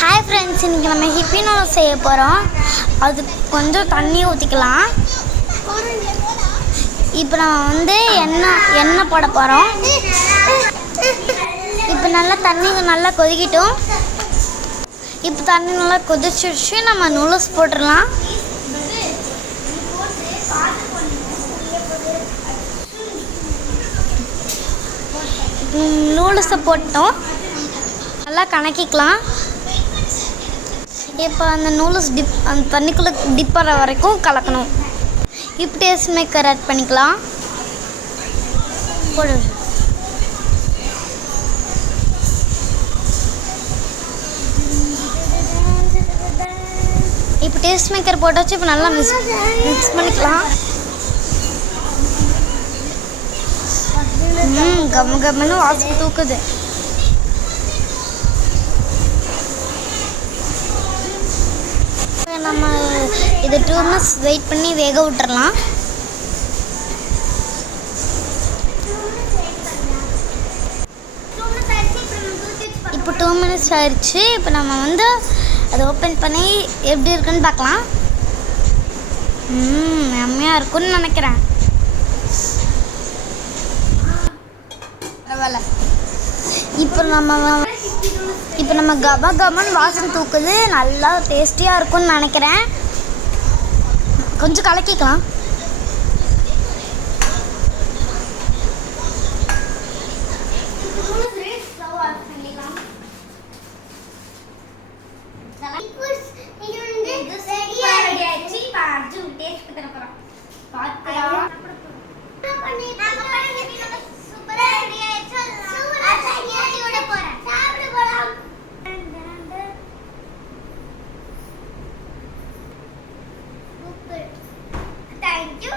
Hi friends இன்றைக்கி நம்ம ஹிப்பினோ செய்ய போகிறோம் அது கொஞ்சம் தண்ணி ஊற்றிக்கலாம் இப்போ நம்ம வந்து எண்ணெய் எண்ணெய் போட போகிறோம் இப்போ நல்லா தண்ணி நல்லா கொதிக்கட்டும். இப்போ தண்ணி நல்லா கொதிச்சிடுச்சு நம்ம நூலஸ் போட்டுடலாம். நூடுல்ஸை போட்டோம். நல்லா கணக்கிக்கலாம் இப்போ அந்த நூடுல்ஸ் டிப் அந்த தண்ணிக்குள்ளே டிப் ஆகிற வரைக்கும் கலக்கணும். இப்போ டேஸ்ட் மேக்கர் ஆட் பண்ணிக்கலாம். போடு. இப்போ டேஸ்ட் மேக்கர் போட்டாச்சு இப்போ நல்லா மிக்ஸ் மிக்ஸ் பண்ணிக்கலாம். ம் கம்ம கம்மன்னு தூக்குது. நம்ம இது டூ மினிட்ஸ் வெயிட் பண்ணி வேக விட்டுறலாம். இப்போ டூ மினிட்ஸ் ஆயிடுச்சு இப்போ நம்ம வந்து அதை ஓப்பன் பண்ணி எப்படி இருக்குன்னு பார்க்கலாம். ம் செம்மையாக இருக்கும்னு நினைக்கிறேன். பரவாயில்ல. இப்போ நம்ம இப்போ நம்ம கப கபன்னு வாசனை தூக்குது. நல்லா டேஸ்டியாக இருக்கும்னு நினைக்கிறேன். கொஞ்சம் கலக்கிக்கலாம். chứ